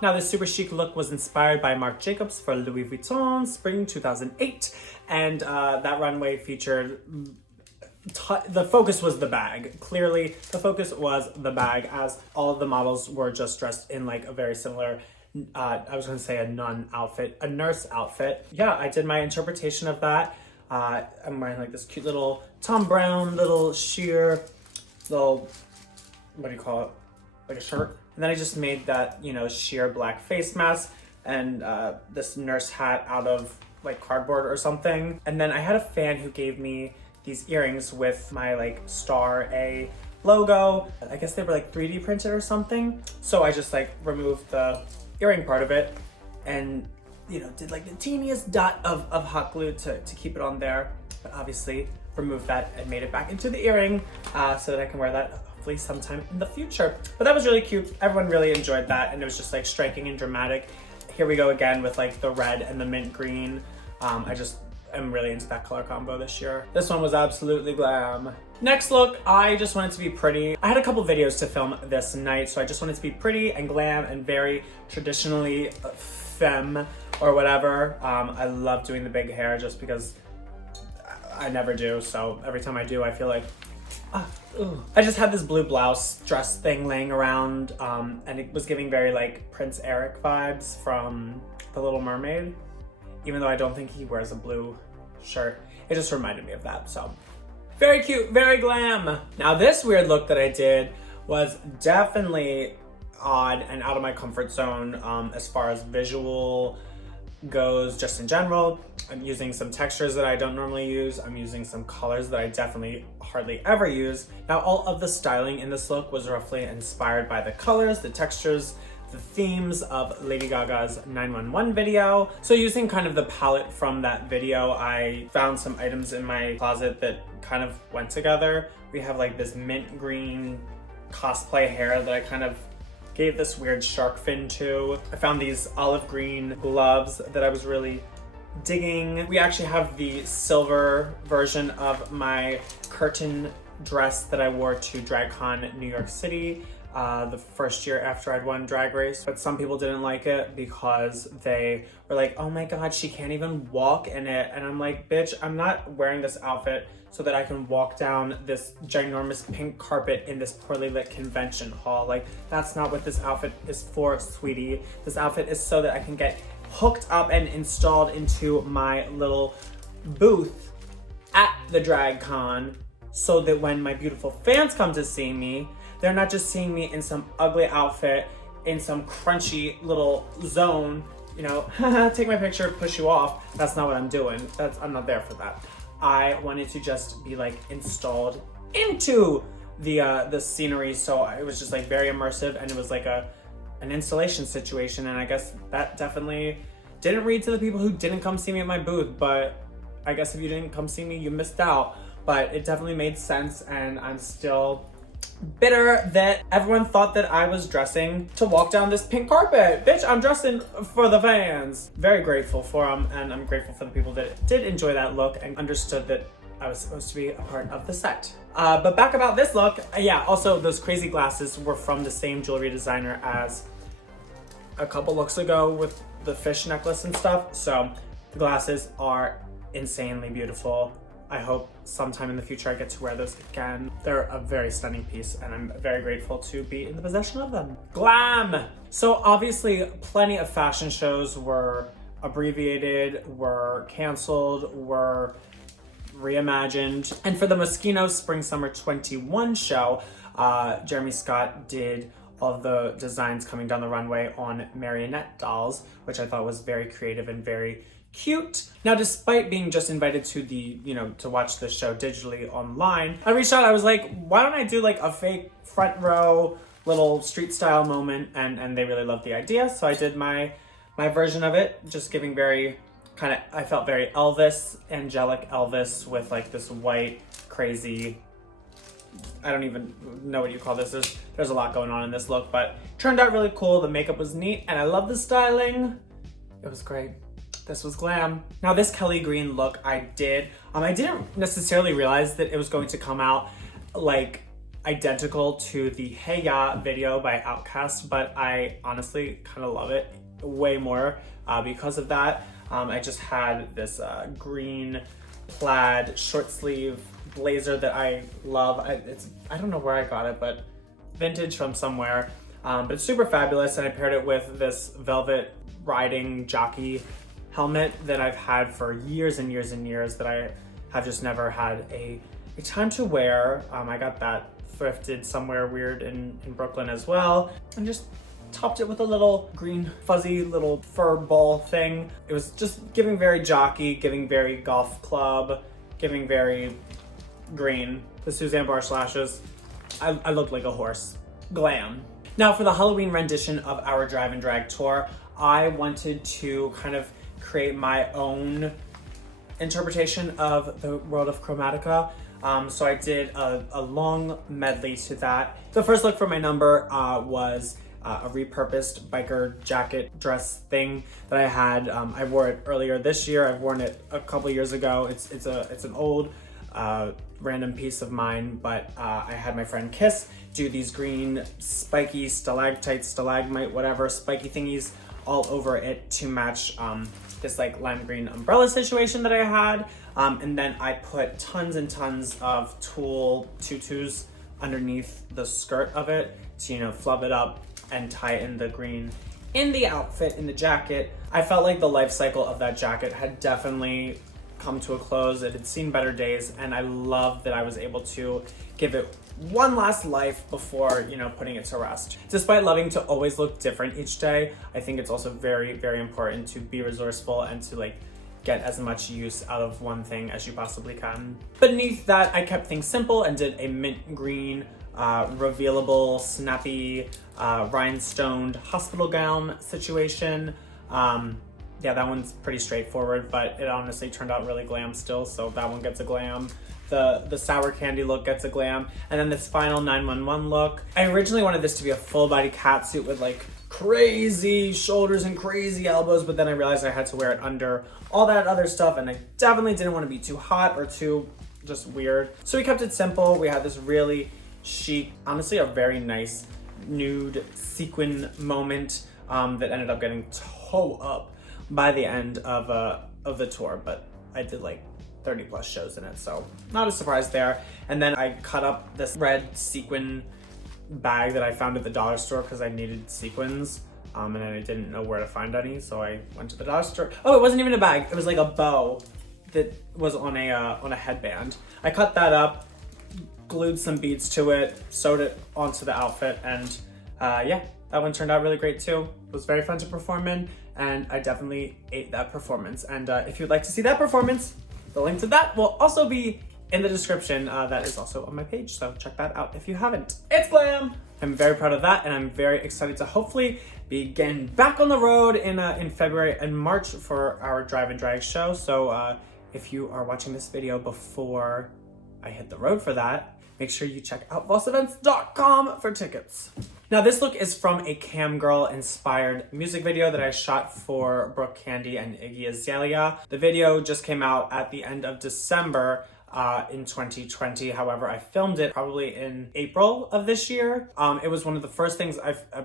Now this super chic look was inspired by Marc Jacobs for Louis Vuitton, spring 2008. And that runway featured, the focus was the bag. Clearly, the focus was the bag, as all of the models were just dressed in like a very similar, I was gonna say a nun outfit, a nurse outfit. Yeah, I did my interpretation of that. I'm wearing like this cute little Tom Brown, little sheer, little, what do you call it? Like a shirt. And then I just made that, you know, sheer black face mask and this nurse hat out of like cardboard or something. And then I had a fan who gave me these earrings with my like Star A logo. I guess they were like 3D printed or something. So I just like removed the earring part of it and, you know, did like the teeniest dot of hot glue to keep it on there. But obviously removed that and made it back into the earring so that I can wear that hopefully sometime in the future. But that was really cute. Everyone really enjoyed that, and it was just like striking and dramatic. Here we go again with like the red and the mint green. I'm really into that color combo this year. This one was absolutely glam. Next look, I just wanted to be pretty. I had a couple videos to film this night, so I just wanted to be pretty and glam and very traditionally femme or whatever. I love doing the big hair just because I never do, so every time I do, I feel like, I just had this blue blouse dress thing laying around, and it was giving very like Prince Eric vibes from The Little Mermaid, even though I don't think he wears a blue shirt. It just reminded me of that, so. Very cute, very glam. Now this weird look that I did was definitely odd and out of my comfort zone as far as visual goes, just in general. I'm using some textures that I don't normally use. I'm using some colors that I definitely hardly ever use. Now all of the styling in this look was roughly inspired by the colors, the textures, the themes of Lady Gaga's 911 video. So using kind of the palette from that video, I found some items in my closet that kind of went together. We have like this mint green cosplay hair that I kind of gave this weird shark fin to. I found these olive green gloves that I was really digging. We actually have the silver version of my curtain dress that I wore to DragCon New York City the first year after I'd won Drag Race, but some people didn't like it because they were like, oh my god, she can't even walk in it. And I'm like, bitch, I'm not wearing this outfit so that I can walk down this ginormous pink carpet in this poorly lit convention hall. Like, that's not what this outfit is for, sweetie. This outfit is so that I can get hooked up and installed into my little booth at the drag con, so that when my beautiful fans come to see me, they're not just seeing me in some ugly outfit in some crunchy little zone, you know, take my picture, push you off. That's not what I'm doing. I'm not there for that. I wanted to just be like installed into the scenery, so it was just like very immersive, and it was like an installation situation. And I guess that definitely didn't read to the people who didn't come see me at my booth, but I guess if you didn't come see me, you missed out. But it definitely made sense, and I'm still bitter that everyone thought that I was dressing to walk down this pink carpet. Bitch, I'm dressing for the fans. Very grateful for them, and I'm grateful for the people that did enjoy that look and understood that I was supposed to be a part of the set. But back about this look, yeah, also those crazy glasses were from the same jewelry designer as a couple looks ago with the fish necklace and stuff. So the glasses are insanely beautiful. I hope sometime in the future I get to wear those again. They're a very stunning piece, and I'm very grateful to be in the possession of them. Glam! So obviously plenty of fashion shows were abbreviated, were canceled, were reimagined. And for the Moschino Spring Summer 21 show, Jeremy Scott did all of the designs coming down the runway on marionette dolls, which I thought was very creative and very cute. Now, despite being just invited to the, to watch the show digitally online, I reached out, I was like, why don't I do like a fake front row little street style moment? And they really loved the idea. So I did my version of it, just giving very I felt very Elvis, angelic Elvis with like this white, crazy, I don't even know what you call this. There's a lot going on in this look, but turned out really cool. The makeup was neat, and I love the styling. It was great. This was glam. Now this Kelly green look I didn't necessarily realize that it was going to come out like identical to the Hey Ya video by Outkast, but I honestly kind of love it way more because of that. I just had this green plaid short sleeve blazer that I love. I don't know where I got it, but vintage from somewhere. But it's super fabulous, and I paired it with this velvet riding jockey helmet that I've had for years and years and years that I have just never had a time to wear. I got that thrifted somewhere weird in Brooklyn as well, and just topped it with a little green fuzzy little fur ball thing. It was just giving very jockey, giving very golf club, giving very green. The Suzanne Barsh lashes, I looked like a horse. Glam. Now for the Halloween rendition of our Drive and Drag tour, I wanted to kind of create my own interpretation of the world of Chromatica. So I did a long medley to that. The first look for my number was a repurposed biker jacket dress thing that I had. I wore it earlier this year. I've worn it a couple years ago. It's an old random piece of mine, but I had my friend Kiss do these green spiky stalactite, stalagmite, whatever, spiky thingies all over it to match this like lime green umbrella situation that I had. And then I put tons and tons of tulle tutus underneath the skirt of it to, you know, flub it up and tie in the green in the outfit, in the jacket. I felt like the life cycle of that jacket had definitely come to a close. It had seen better days, and I love that I was able to give it one last life before, you know, putting it to rest. Despite loving to always look different each day, I think it's also very, very important to be resourceful and to like get as much use out of one thing as you possibly can. Beneath that, I kept things simple and did a mint green, revealable, snappy, rhinestoned hospital gown situation. Yeah, that one's pretty straightforward, but it honestly turned out really glam still, so that one gets a glam. The sour candy look gets a glam. And then this final 911 look. I originally wanted this to be a full body catsuit with like crazy shoulders and crazy elbows, but then I realized I had to wear it under all that other stuff, and I definitely didn't want to be too hot or too just weird. So we kept it simple. We had this really chic, honestly a very nice nude sequin moment that ended up getting toe up by the end of the tour, but I did like 30 plus shows in it, so not a surprise there. And then I cut up this red sequin bag that I found at the dollar store because I needed sequins, and I didn't know where to find any, so I went to the dollar store. Oh, it wasn't even a bag, it was like a bow that was on a headband. I cut that up, glued some beads to it, sewed it onto the outfit, and yeah, that one turned out really great too. It was very fun to perform in, and I definitely ate that performance. And if you'd like to see that performance, the link to that will also be in the description. That is also on my page, so check that out if you haven't. It's glam! I'm very proud of that, and I'm very excited to hopefully be getting back on the road in February and March for our Drive and Drag show. So if you are watching this video before I hit the road for that, make sure you check out bossevents.com for tickets. Now this look is from a Camgirl-inspired music video that I shot for Brooke Candy and Iggy Azalea. The video just came out at the end of December in 2020. However, I filmed it probably in April of this year. It was one of the first things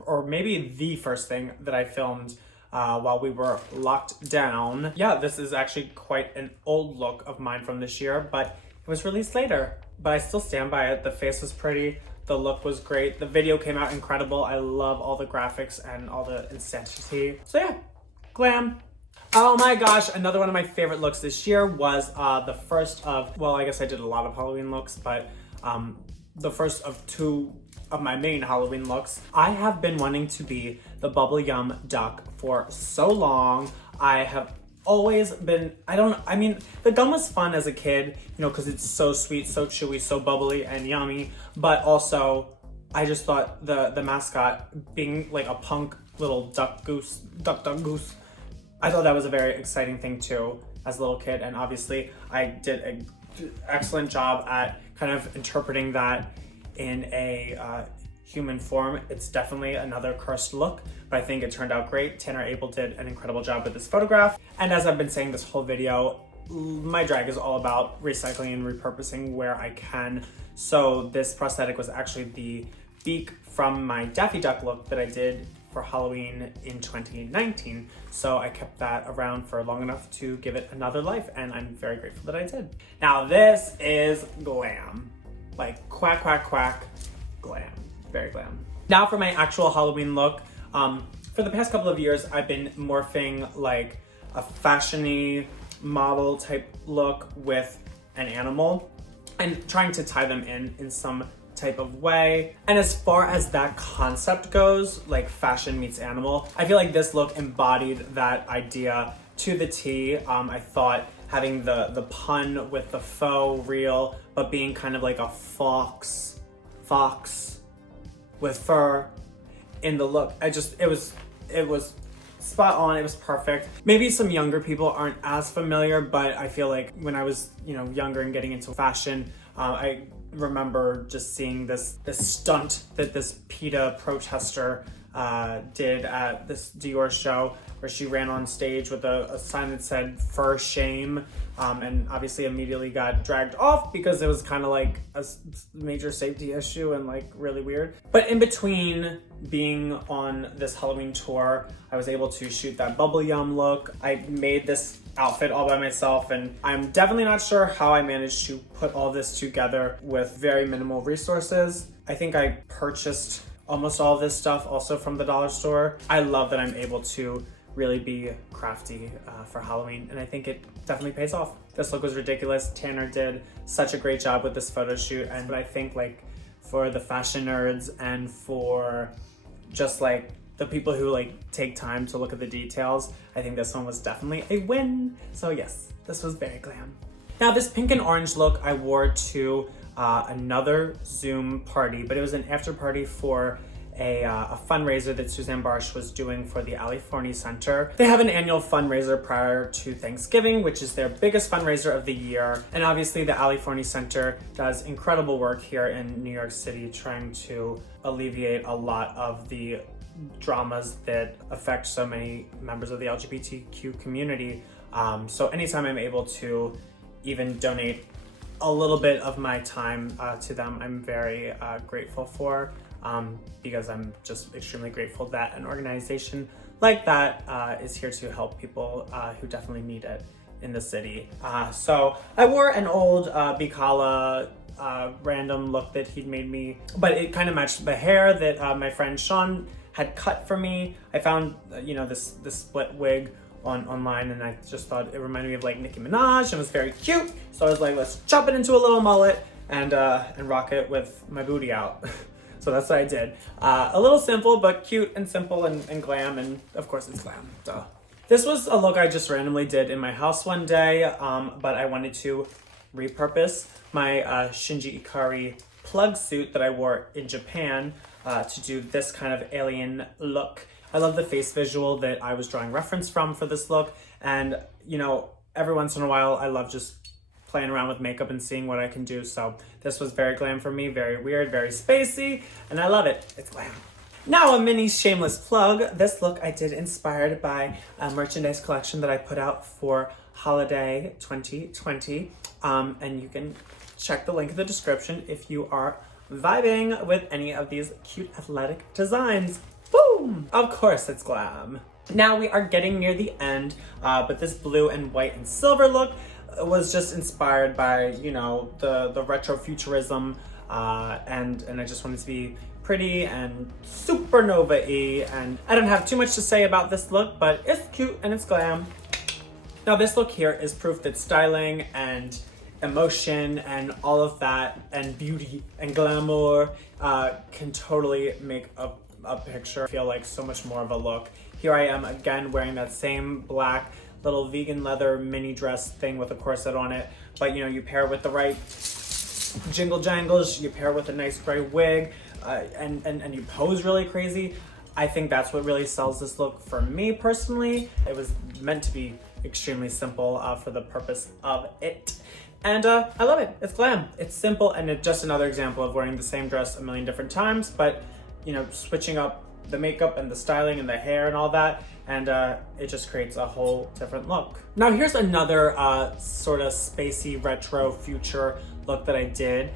or maybe the first thing that I filmed while we were locked down. Yeah, this is actually quite an old look of mine from this year, but it was released later. But I still stand by it. The face was pretty. The look was great. The video came out incredible. I love all the graphics and all the insanity. So yeah, glam. Oh my gosh, another one of my favorite looks this year was the first of, well, I guess I did a lot of Halloween looks, but the first of two of my main Halloween looks. I have been wanting to be the Bubble Yum Duck for so long. I have always been, I mean, the gum was fun as a kid, you know, because it's so sweet, so chewy, so bubbly and yummy, but also I just thought the mascot being like a punk little duck goose, I thought that was a very exciting thing too as a little kid, and obviously I did an excellent job at kind of interpreting that in a human form. It's definitely another cursed look, but I think it turned out great. Tanner Abel did an incredible job with this photograph. And as I've been saying this whole video, my drag is all about recycling and repurposing where I can. So this prosthetic was actually the beak from my Daffy Duck look that I did for Halloween in 2019. So I kept that around for long enough to give it another life, and I'm very grateful that I did. Now this is glam. Like quack, quack, quack, glam. Very glam. Now for my actual Halloween look. For the past couple of years, I've been morphing like a fashion-y model type look with an animal and trying to tie them in some type of way. And as far as that concept goes, like fashion meets animal, I feel like this look embodied that idea to the T. I thought having the pun with the faux real, but being kind of like a fox with fur in the look. It was spot on. It was perfect. Maybe some younger people aren't as familiar, but I feel like when I was, younger and getting into fashion, I remember just seeing this stunt that this PETA protester did at this Dior show, where she ran on stage with a sign that said "for shame," and obviously immediately got dragged off because it was kind of like a major safety issue and like really weird. But in between being on this Halloween tour, I was able to shoot that bubble yum look. I made this outfit all by myself, and I'm definitely not sure how I managed to put all this together with very minimal resources. I think I purchased almost all of this stuff also from the dollar store. I love that I'm able to really be crafty for Halloween, and I think it definitely pays off. This look was ridiculous. Tanner did such a great job with this photo shoot, and I think like for the fashion nerds and for just like the people who like take time to look at the details, I think this one was definitely a win. So yes, this was very glam. Now this pink and orange look I wore to another Zoom party, but it was an after party for a fundraiser that Suzanne Barsh was doing for the California Center. They have an annual fundraiser prior to Thanksgiving, which is their biggest fundraiser of the year. And obviously the California Center does incredible work here in New York City, trying to alleviate a lot of the dramas that affect so many members of the LGBTQ community. So anytime I'm able to even donate a little bit of my time to them, I'm very grateful for. Because I'm just extremely grateful that an organization like that is here to help people who definitely need it in the city. So I wore an old Bicala random look that he'd made me, but it kind of matched the hair that my friend Sean had cut for me. I found this split wig online, and I just thought it reminded me of like Nicki Minaj and was very cute. So I was like, let's chop it into a little mullet and rock it with my booty out. So that's what I did. A little simple, but cute and simple and glam, and of course it's glam, duh. This was a look I just randomly did in my house one day, but I wanted to repurpose my Shinji Ikari plug suit that I wore in Japan to do this kind of alien look. I love the face visual that I was drawing reference from for this look, and every once in a while I love just playing around with makeup and seeing what I can do. So this was very glam for me, very weird, very spacey, and I love it. It's glam. Now a mini shameless plug. This look I did inspired by a merchandise collection that I put out for holiday 2020. And you can check the link in the description if you are vibing with any of these cute athletic designs. Boom! Of course it's glam. Now we are getting near the end, but this blue and white and silver look was just inspired by, the retro futurism, and I just wanted to be pretty and supernova-y, and I don't have too much to say about this look, but it's cute and it's glam. Now this look here is proof that styling and emotion and all of that and beauty and glamour can totally make a picture feel like so much more of a look. Here I am again wearing that same black little vegan leather mini dress thing with a corset on it, but you pair with the right jingle jangles, you pair with a nice gray wig, and you pose really crazy. I think that's what really sells this look for me personally. It was meant to be extremely simple for the purpose of it. And I love it. It's glam. It's simple, and it's just another example of wearing the same dress a million different times, but switching up the makeup and the styling and the hair and all that, and it just creates a whole different look. Now here's another sort of spacey retro future look that I did.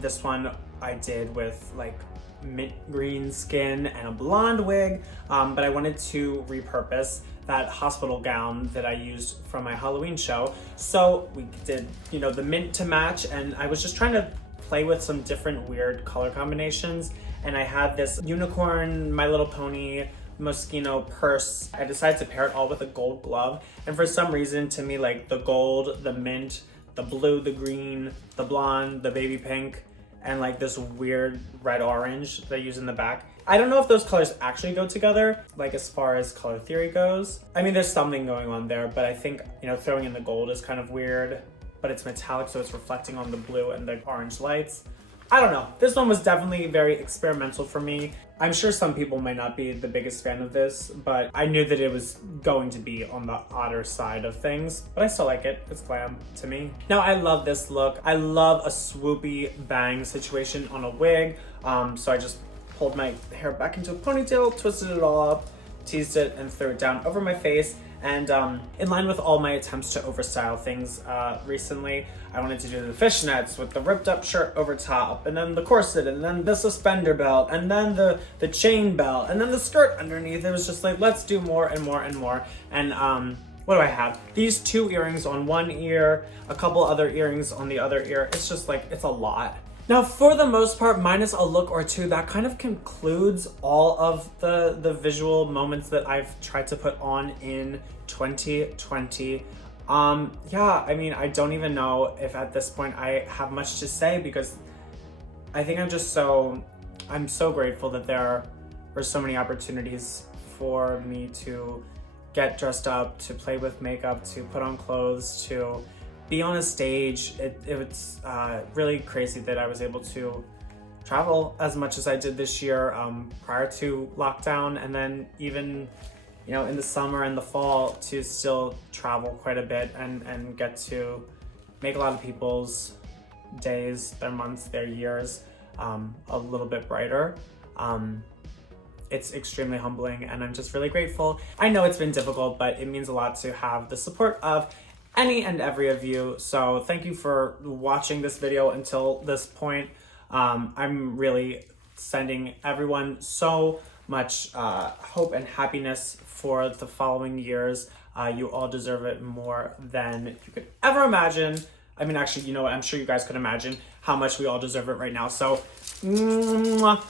This one I did with like mint green skin and a blonde wig, but I wanted to repurpose that hospital gown that I used from my Halloween show. So we did, you know, the mint to match, and I was just trying to play with some different weird color combinations. And I had this unicorn, My Little Pony, Moschino purse. I decided to pair it all with a gold glove. And for some reason, to me, like the gold, the mint, the blue, the green, the blonde, the baby pink, and like this weird red orange that I use in the back. I don't know if those colors actually go together, like as far as color theory goes. I mean, there's something going on there, but I think, you know, throwing in the gold is kind of weird, but it's metallic, so it's reflecting on the blue and the orange lights. I don't know. This one was definitely very experimental for me. I'm sure some people might not be the biggest fan of this, but I knew that it was going to be on the odder side of things, but I still like it. It's glam to me. Now I love this look. I love a swoopy bang situation on a wig. So I just pulled my hair back into a ponytail, twisted it all up, teased it, and threw it down over my face. And in line with all my attempts to overstyle things recently, I wanted to do the fishnets with the ripped up shirt over top, and then the corset, and then the suspender belt, and then the chain belt, and then the skirt underneath. It was just like, let's do more and more and more. And what do I have? These 2 earrings on one ear, a couple other earrings on the other ear. It's just like, it's a lot. Now, for the most part, minus a look or two, that kind of concludes all of the visual moments that I've tried to put on in 2020. Yeah, I mean, I don't even know if at this point I have much to say, because I think I'm so grateful that there were so many opportunities for me to get dressed up, to play with makeup, to put on clothes, to be on a stage. It was really crazy that I was able to travel as much as I did this year prior to lockdown, and then even, you know, in the summer and the fall to still travel quite a bit and get to make a lot of people's days, their months, their years a little bit brighter. It's extremely humbling, and I'm just really grateful. I know it's been difficult, but it means a lot to have the support of any and every of you. So thank you for watching this video until this point. I'm really sending everyone so much hope and happiness for the following years. You all deserve it more than you could ever imagine. I mean, actually, you know what? I'm sure you guys could imagine how much we all deserve it right now. So,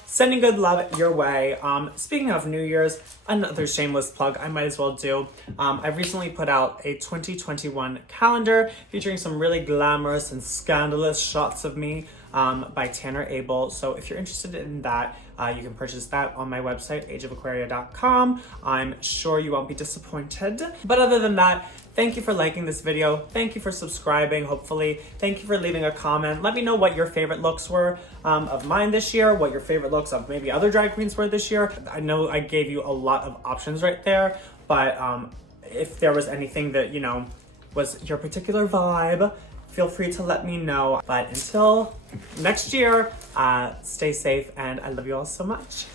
sending good love your way. Speaking of New Year's, another shameless plug I might as well do. I recently put out a 2021 calendar featuring some really glamorous and scandalous shots of me by Tanner Abel. So if you're interested in that, you can purchase that on my website, ageofaquaria.com. I'm sure you won't be disappointed. But other than that, thank you for liking this video. Thank you for subscribing, hopefully. Thank you for leaving a comment. Let me know what your favorite looks were of mine this year, what your favorite looks of maybe other drag queens were this year. I know I gave you a lot of options right there, but if there was anything that, you know, was your particular vibe, feel free to let me know. But until next year, stay safe, and I love you all so much.